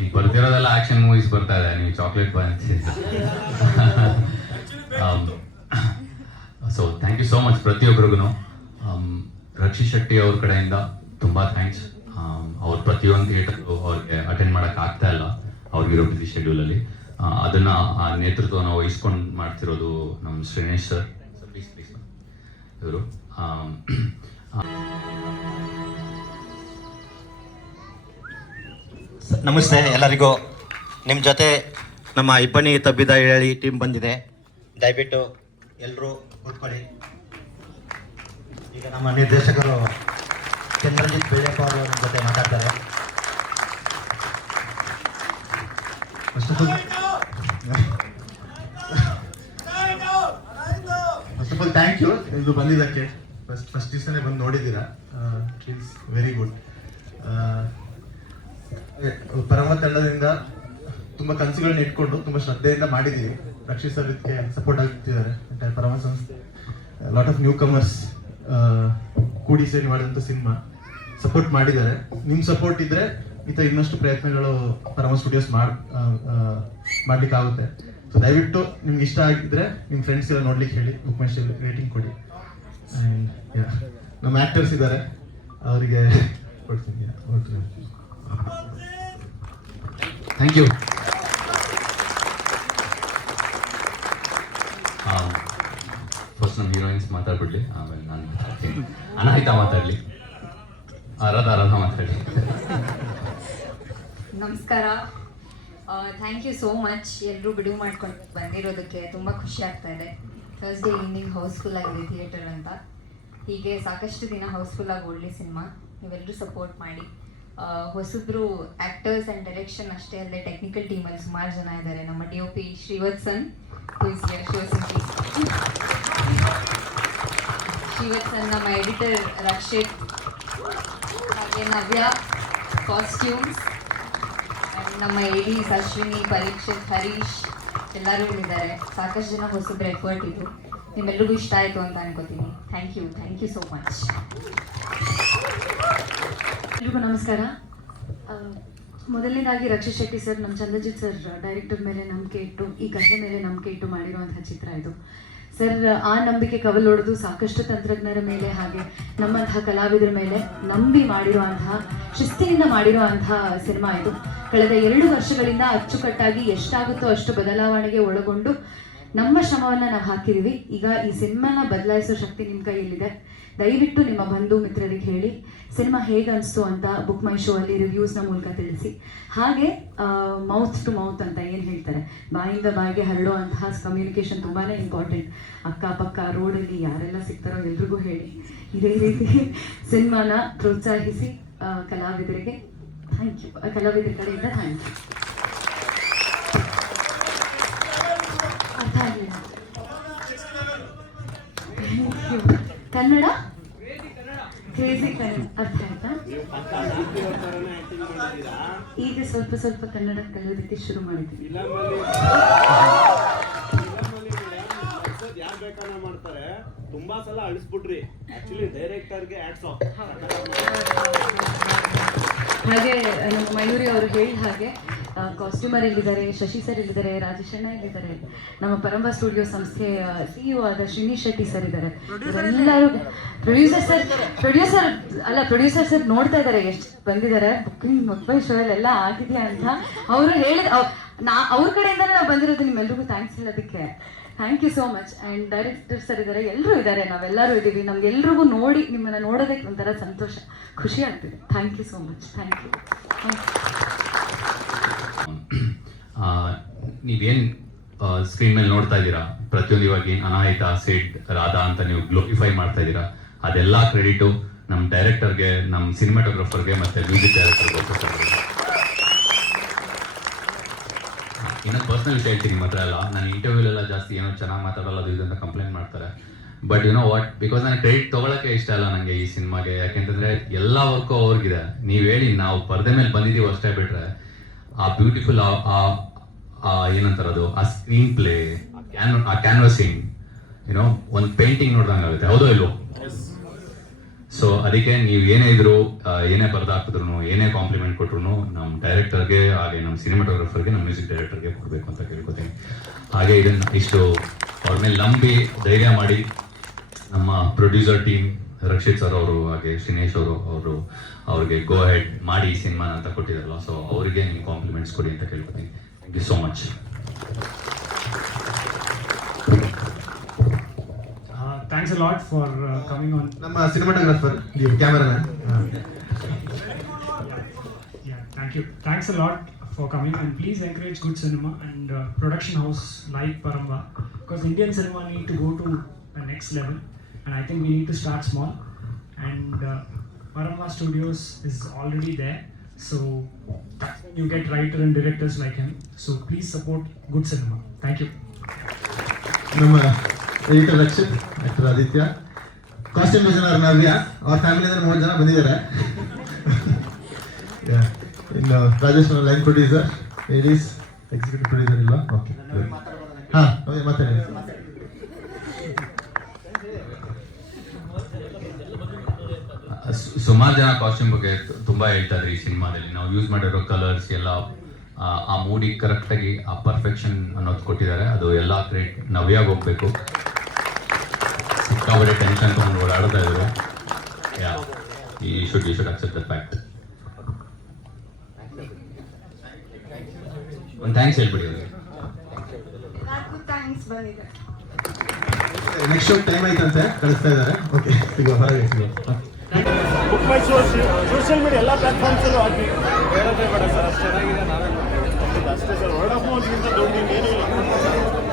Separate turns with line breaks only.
ಈಗ ಬರ್ತಿರೋದೆಲ್ಲ action movies ಬರ್ತಾ ಇದೆ. ನೀವು ಚಾಕ್ಲೇಟ್ ಬಂತ so thank you so much ಪ್ರತಿಯೊಬ್ಬರಿಗೂ ರಕ್ಷಿ ಶೆಟ್ಟಿ ಅವ್ರ ಕಡೆಯಿಂದ ತುಂಬ ಥ್ಯಾಂಕ್ಸ್ ಅವ್ರ ಪ್ರತಿಯೊಂದು ಥಿಯೇಟರ್ ಅವ್ರಿಗೆ ಅಟೆಂಡ್ ಮಾಡಕ್ ಆಗ್ತಾ ಇಲ್ಲ. ಅವ್ರಿಗಿರೋ ಪ್ರತಿ ಶೆಡ್ಯೂಲ್ ಅಲ್ಲಿ. ಆ, ಅದನ್ನ ಆ ನೇತೃತ್ವನ ವಹಿಸ್ಕೊಂಡು ಮಾಡ್ತಿರೋದು ನಮ್ಮ ಶ್ರೇಣೇಶ್ ಸರ್ ಪ್ಲೀಸ್ ಪ್ಲೀಸ್ ಇವರು.
ನಮಸ್ತೆ ಎಲ್ಲರಿಗೂ. ನಿಮ್ಮ ಜೊತೆ ನಮ್ಮ ಇಬ್ಬನಿ ತಬ್ಬಿದ ಹೇಳಿ ಟೀಮ್ ಬಂದಿದೆ. ದಯವಿಟ್ಟು ಎಲ್ಲರೂ ಕೂತ್ಕೊಳ್ಳಿ. ಈಗ ನಮ್ಮ ನಿರ್ದೇಶಕರು ಚಂದ್ರಜಿತ್ ಬೆಳ್ಳೆಪ್ಪ ಅವರು ನಮ್ಮ ಜೊತೆ ಮಾತಾಡ್ತಾರೆ.
ಥ್ಯಾಂಕ್ ಯು ಇದು ಬಂದಿದ್ದಕ್ಕೆ. ಫಸ್ಟ್ ಫಸ್ಟ್ ದಿವಸನೇ ಬಂದು ನೋಡಿದ್ದೀರಾ? ವೆರಿ ಗುಡ್ ಪರಮ ತಂಡದಿಂದ ತುಂಬ ಕನಸುಗಳನ್ನ ಇಟ್ಕೊಂಡು ತುಂಬ ಶ್ರದ್ಧೆಯಿಂದ ಮಾಡಿದ್ದೀವಿ. ರಕ್ಷಿಸೋದಕ್ಕೆ ಸಪೋರ್ಟ್ ಆಗ್ತಿದ್ದಾರೆ. ಪರಮ ಸಂಸ್ಥೆ. ಲಾಟ್ ಆಫ್ ನ್ಯೂ ಕಮರ್ಸ್ ಕೂಡಿ ಸೇರಿ ಮಾಡಿದಂಥ ಸಿನಿಮಾ ಸಪೋರ್ಟ್ ಮಾಡಿದ್ದಾರೆ. ನಿಮ್ಮ ಸಪೋರ್ಟ್ ಇದ್ರೆ ಈ ಥರ ಇನ್ನಷ್ಟು ಪ್ರಯತ್ನಗಳು ಪರಮ ಸ್ಟುಡಿಯೋಸ್ ಮಾಡಿ ಆ, ಆ, ಮಾಡ್ಲಿಕ್ಕೆ ಆಗುತ್ತೆ. ಸೊ ದಯವಿಟ್ಟು ನಿಮ್ಗೆ ಇಷ್ಟ ಆಗಿದ್ರೆ ನಿಮ್ಮ ಫ್ರೆಂಡ್ಸ್ ಎಲ್ಲ ನೋಡ್ಲಿಕ್ಕೆ ಹೇಳಿ ಮೈ ರೇಟಿಂಗ್ ಕೊಡಿ. ಆ್ಯಂಡ್ ನಮ್ಮ ಆಕ್ಟರ್ಸ್ ಇದ್ದಾರೆ. ಅವರಿಗೆ ಕೊಡ್ತೀನಿ.
ಥ್ಯಾಂಕ್ ಯು ಫಸ್ಟ್ ನಮ್ಮ ಹೀರೋಯಿನ್ಸ್ ಮಾತಾಡ್ಬಿಡ್ಲಿ ಆಮೇಲೆ ನಾನು ಮಾತಾಡ್ತೀನಿ. ಅನಾಹಿತ ಮಾತಾಡ್ಲಿ. ರಾಧಾ ರಾಧಾ ಮಾತಾಡ್ಲಿ.
ನಮಸ್ಕಾರ. ಥ್ಯಾಂಕ್ ಯು ಸೋ ಮಚ್ ಎಲ್ಲರೂ ಬಿಡುವು ಮಾಡ್ಕೊಂಡು ಬಂದಿರೋದಕ್ಕೆ ತುಂಬ ಖುಷಿ ಆಗ್ತಾ ಇದೆ. ಥರ್ಸ್ಡೇ ಈವ್ನಿಂಗ್ ಹೌಸ್ಫುಲ್ ಆಗಿದೆ ಥಿಯೇಟರ್ ಅಂತ. ಹೀಗೆ ಸಾಕಷ್ಟು ದಿನ ಹೌಸ್ಫುಲ್ ಆಗಿ ಒಳ್ಳೆ ಸಿನಿಮಾ ನೀವೆಲ್ಲರೂ ಸಪೋರ್ಟ್ ಮಾಡಿ. ಹೊಸಬ್ರು ಆಕ್ಟರ್ಸ್ ಆ್ಯಂಡ್ ಡೈರೆಕ್ಷನ್ ಅಷ್ಟೇ ಅಲ್ಲದೆ ಟೆಕ್ನಿಕಲ್ ಟೀಮಲ್ಲಿ ಸುಮಾರು ಜನ ಇದ್ದಾರೆ ನಮ್ಮ D O P Srivatsan Srivatsan ನಮ್ಮ ಎಡಿಟರ್ ರಕ್ಷಿತ್, ಹಾಗೆ ನವ್ಯ ಕಾಸ್ಟ್ಯೂಮ್ಸ್ ನಮ್ಮ ಎಡಿ ಅಶ್ವಿನಿ ಪರೀಕ್ಷಿತ್ ಹರೀಶ್, ಎಲ್ಲರೂ ಇದ್ದಾರೆ ಸಾಕಷ್ಟು ಜನ ಹೊಸಬ್ರ ಎಫರ್ಟ್ ಇದು. ನಿಮ್ಮೆಲ್ಲರಿಗೂ ಇಷ್ಟ ಆಯಿತು ಅಂತ ಅನ್ಕೋತೀನಿ. Thank you thank you so much
ಎಲ್ರಿಗೂ ನಮಸ್ಕಾರ. ಮೊದಲನೇದಾಗಿ ರಕ್ಷಿತ್ ಶೆಟ್ಟಿ ಸರ್ ನಮ್ಮ ಚಂದ್ರಜಿತ್ ಸರ್, ಡೈರೆಕ್ಟರ್ ಮೇಲೆ ನಂಬಿಕೆ ಇಟ್ಟು, ಈ ಕಥೆ ಮೇಲೆ ನಂಬಿಕೆ ಇಟ್ಟು ಮಾಡಿರುವಂತಹ ಚಿತ್ರ ಇದು. ಸರ್, ಆ ನಂಬಿಕೆ ಕವಲೊಡೆದು ಸಾಕಷ್ಟು ತಂತ್ರಜ್ಞರ ಮೇಲೆ ಹಾಗೆ ನಮ್ಮಂತಹ ಕಲಾವಿದರ ಮೇಲೆ ನಂಬಿ ಮಾಡಿರುವಂತಹ, ಶಿಸ್ತಿನಿಂದ ಮಾಡಿರುವಂತಹ ಸಿನಿಮಾ ಇದು. ಕಳೆದ ಎರಡು ವರ್ಷಗಳಿಂದ ಅಚ್ಚುಕಟ್ಟಾಗಿ ಎಷ್ಟಾಗುತ್ತೋ ಅಷ್ಟು ಬದಲಾವಣೆಗೆ ಒಳಗೊಂಡು ನಮ್ಮ ಶ್ರಮವನ್ನು ನಾವು ಹಾಕಿದ್ದೀವಿ ಈಗ ಈ ಸಿನಿಮಾನ ಬದಲಾಯಿಸೋ ಶಕ್ತಿ ನಿಮ್ಮ ಕೈಯಲ್ಲಿದೆ. ದಯವಿಟ್ಟು ನಿಮ್ಮ ಬಂಧು ಮಿತ್ರರಿಗೆ ಹೇಳಿ, ಸಿನಿಮಾ ಹೇಗೆ ಅನಿಸ್ತು ಅಂತ ಬುಕ್ ಮೈ ಶೋ ಅಲ್ಲಿ ರಿವ್ಯೂಸ್ನ ಮೂಲಕ ತಿಳಿಸಿ. ಹಾಗೆ ಮೌತ್ ಟು ಮೌತ್ ಅಂತ ಏನು ಹೇಳ್ತಾರೆ? ಬಾಯಿಂದ ಬಾಯಿಗೆ ಹರಡುವಂತಹ ಕಮ್ಯುನಿಕೇಶನ್ ತುಂಬಾ ಇಂಪಾರ್ಟೆಂಟ್ ಅಕ್ಕಪಕ್ಕ ರೋಡಲ್ಲಿ ಯಾರೆಲ್ಲ ಸಿಗ್ತಾರೋ ಎಲ್ರಿಗೂ ಹೇಳಿ. ಇದೇ ರೀತಿ ಸಿನಿಮಾನ ಪ್ರೋತ್ಸಾಹಿಸಿ ಕಲಾವಿದರಿಗೆ ಥ್ಯಾಂಕ್ ಯು ಕಲಾವಿದರ ಕಡೆಯಿಂದ ಥ್ಯಾಂಕ್ ಯು ಅರ್ಥ ಆಗಲಿಲ್ಲ thank you Kannada? Crazy Kannada. ಅರ್ಥ ಆಯ್ತಾ? ಈಗ ಸ್ವಲ್ಪ ಸ್ವಲ್ಪ ಕನ್ನಡ ಕಲಿಯೋದಕ್ಕೆ ಶುರು ಮಾಡಿದ್ವಿ.
ಯಾರು ಬೇಕಾದ್ರೆ ಮಾಡ್ತಾರೆ ತುಂಬಾ ಸಲ ಅಳಿಸ್ಬಿಟ್ರಿ ಆಕ್ಚುಲಿ ಡೈರೆಕ್ಟರ್ಗೆ ಆಡ್ಸ್ ಆಫ್
ಹಾಗೆ ನಮ್ಮ ಮಯೂರಿ ಅವರು ಹೇಳಿದ ಹಾಗೆ ಕಾಸ್ಟ್ಯೂಮರ್ ಇಲ್ಲಿದ್ದಾರೆ ಶಶಿ ಸರ್ ಇಲ್ಲಿದ್ದಾರೆ ರಾಜೇಶ್ ಅಣ್ಣ ಇಲ್ಲಿದ್ದಾರೆ. ನಮ್ಮ ಪರಂಬ ಸ್ಟುಡಿಯೋ ಸಂಸ್ಥೆ ಸಿಇಒ ಆದ ಶ್ರೀನಿ ಶೆಟ್ಟಿ ಸರ್ ಇದ್ದಾರೆ. ಎಲ್ಲರೂ ಪ್ರೊಡ್ಯೂಸರ್ ಸರ್ ಪ್ರೊಡ್ಯೂಸರ್ ಅಲ್ಲ ಪ್ರೊಡ್ಯೂಸರ್ ಸರ್ ನೋಡ್ತಾ ಇದ್ದಾರೆ ಎಷ್ಟು ಬಂದಿದ್ದಾರೆ. ಬುಕ್ಕಿಂಗ್ ಮೊಬೈಲ್ ಶೋ ಎಲ್ಲ ಆಗಿದೆಯಾ ಅಂತ ಅವರು ಹೇಳಿದ ನಾ ಅವ್ರ ಕಡೆಯಿಂದ ನಾವು ಬಂದಿರೋದು ನಿಮ್ಮೆಲ್ರಿಗೂ ಥ್ಯಾಂಕ್ಸ್ ಹೇಳೋದಕ್ಕೆ thank you so much and director sir ಇದ್ದಾರೆ ಎಲ್ಲರೂ ಇದ್ದಾರೆ ನಾವೆಲ್ಲರೂ ಇದ್ದೀವಿ. ನಮ್ಗೆಲ್ರಿಗೂ ನೋಡಿ ನಿಮ್ಮನ್ನು ನೋಡೋದಕ್ಕೆ ಒಂಥರ ಸಂತೋಷ ಖುಷಿ ಆಗ್ತಿದೆ. Thank you so much thank you
ನೀವೇನು ಸ್ಕ್ರೀನ್ ಮೇಲೆ ನೋಡ್ತಾ ಇದ್ದೀರಾ? ಪ್ರತಿಯೊಂದು ಇವಾಗ ಏನು ಅನಾಹಿತ ಸೇಡ್, ರಾಧಾ ಅಂತ ನೀವು ಗ್ಲೋರಿಫೈ ಮಾಡ್ತಾ ಇದ್ದೀರಾ? ಅದೆಲ್ಲ ಕ್ರೆಡಿಟು ನಮ್ಮ ಡೈರೆಕ್ಟರ್ಗೆ ನಮ್ಮ ಸಿನಿಮಾಟೋಗ್ರಾಫರ್ಗೆ ಮತ್ತೆ ಮ್ಯೂಸಿಕ್ ಡೈರೆಕ್ಟರ್ಗೆ ಇನ್ನೊಂದು ಪರ್ಸನಲ್ ವಿಷಯ ಹೇಳ್ತೀನಿ ಮಾತ್ರ ನನ್ನ ನಾನು ಇಂಟರ್ವ್ಯೂಲೆಲ್ಲ ಜಾಸ್ತಿ ಏನೋ ಚೆನ್ನಾಗಿ ಮಾತಾಡಲ್ಲ, ಅದು ಇದಂತ ಕಂಪ್ಲೇಂಟ್ ಮಾಡ್ತಾರೆ. But you know what because ನನಗೆ ಕ್ರೆಡಿಟ್ ತೊಗೊಳಕ್ಕೆ ಇಷ್ಟ ಇಲ್ಲ ನನಗೆ ಈ ಸಿನಿಮಾಗೆ ಯಾಕೆಂತಂದ್ರೆ ಎಲ್ಲ ವರ್ಕು ಅವ್ರಿಗಿದೆ. ನೀವು ಹೇಳಿ, ನಾವು ಪರದೆ ಮೇಲೆ ಬಂದಿದ್ದೀವಿ ಅಷ್ಟೇ ಬಿಟ್ರೆ. ಆ ಬ್ಯೂಟಿಫುಲ್ ಆ ಏನಂತಾರೆ ಅದು ಆ ಸ್ಕ್ರೀನ್ ಪ್ಲೇ ಕ್ಯಾನ್ ಆ ಕ್ಯಾನ್ವಸಿಂಗ್ ಏನೋ ಒಂದು ಪೇಂಟಿಂಗ್ ನೋಡ್ದಂಗೆ ಆಗುತ್ತೆ. ಹೌದೋ ಇಲ್ವೋ? ಸೊ ಅದಕ್ಕೆ ನೀವು ಏನೇ ಇದ್ರು ಏನೇ ಬರ್ದಾಕಿದ್ರು ಏನೇ ಕಾಂಪ್ಲಿಮೆಂಟ್ ಕೊಟ್ರು ನಮ್ಮ ಡೈರೆಕ್ಟರ್ಗೆ ಹಾಗೆ ನಮ್ಮ ಸಿನಿಮಾಟೋಗ್ರಫರ್ಗೆ ನಮ್ಮ ಮ್ಯೂಸಿಕ್ ಡೈರೆಕ್ಟರ್ಗೆ ಕೊಡಬೇಕು ಅಂತ ಕೇಳ್ಕೊತೀನಿ. ಹಾಗೆ ಇದನ್ನ ಇಷ್ಟು ಅವ್ರ ಮೇಲೆ ನಂಬಿ ಧೈರ್ಯ ಮಾಡಿ ನಮ್ಮ ಪ್ರೊಡ್ಯೂಸರ್ ಟೀಮ್ ರಕ್ಷಿತ್ ಸರ್ ಅವರು ಹಾಗೆ ಸಿನೇಶ್ ಅವರು ಅವರು ಅವರಿಗೆ ಗೋ ಹೆಡ್ ಮಾಡಿ ಸಿನಿಮಾ ಅಂತ ಕೊಟ್ಟಿದಾರ ಸೊ ಅವರಿಗೆ ನಿಮ್ಮ ಕಾಂಪ್ಲಿಮೆಂಟ್ಸ್ ಕೊಡಿ ಅಂತ ಕೇಳ್ತೀವಿ thank you so much
thanks a lot for coming on
ನಮ್ಮ
cinema Tankar yeah thank you thanks a lot for coming on please encourage good cinema and production house like Paramvah because Indian cinema need to go to next level and I think we need to start small and uh, Parama Studios is already there so that's when you get writer and directors like him so please support good cinema. Thank you.
ನಮ್ಮ editor Rakshit actor Aditya costume designer Navya ಅವ್ರ ಫ್ಯಾಮಿಲಿಯಿಂದ ಮೂರು ಜನ ಬಂದಿದ್ದಾರೆ Yeah. ಇನ್ನು Rajesh line producer ladies executive producer ಇಲ್ಲ okay ಹಾಂ ಮಾತಾಡಿ
ಸುಮಾರು ಜನ ಕಾಸ್ಟ್ಯೂಮ್ ಬಗ್ಗೆ ತುಂಬಾ ಹೇಳ್ತಾ ಇದ್ರಿ ಈ ಸಿನಿಮಾದಲ್ಲಿ. ನಾವು ಯೂಸ್ ಮಾಡಿರೋ ಕಲರ್ಸ್ ಎಲ್ಲ ಆ, ಮೂಡಿ ಮೂಡಿಗೆ ಕರೆಕ್ಟಾಗಿ ಆ ಪರ್ಫೆಕ್ಷನ್ ಅನ್ನೋದು ಕೊಟ್ಟಿದ್ದಾರೆ. ಅದು ಎಲ್ಲ ಕ್ರೆಡಿಟ್ ನವ್ಯಾಗ ಹೋಗ್ಬೇಕು. ಸಿಕ್ಕಾಬಡೆ ಟೆನ್ಷನ್ ತಗೊಂಡು ಓಡಾಡ್ತಾ ಇದ್ರು ಯಾ ಈ should you should accept the fact ಒಂದು ಥ್ಯಾಂಕ್ಸ್ ಹೇಳ್ಬಿಡಿ ಅವ್ರಿಗೆ.
ಥ್ಯಾಂಕ್ಸ್ ಬಂದಿದೆ.
ನೆಕ್ಸ್ಟ್ ಟೈಮ್ ಆಯ್ತಂತೆ? ಕಳಿಸ್ತಾ ಇದ್ದಾರೆ? ಓಕೆ ಸಿಗೋ ಹೊರಗೆ
ಮೈ ಸೋಶಿಯಲ್ ಸೋಷಿಯಲ್ ಮೀಡಿಯಾ ಎಲ್ಲ ಪ್ಲಾಟ್ಫಾರ್ಮ್ಸಲ್ಲೂ ಹಾಕಿ. ಬೇಡ ಸರ್ ಅಷ್ಟು ಚೆನ್ನಾಗಿದೆ ನಾವೇ ಅಷ್ಟೇ ಸರ್ ವರ್ಡ್ ಆಫ್ ಮೌತ್ಗಿಂತ ದೊಡ್ಡ ಇನ್ನೇನೂ ಇಲ್ಲ.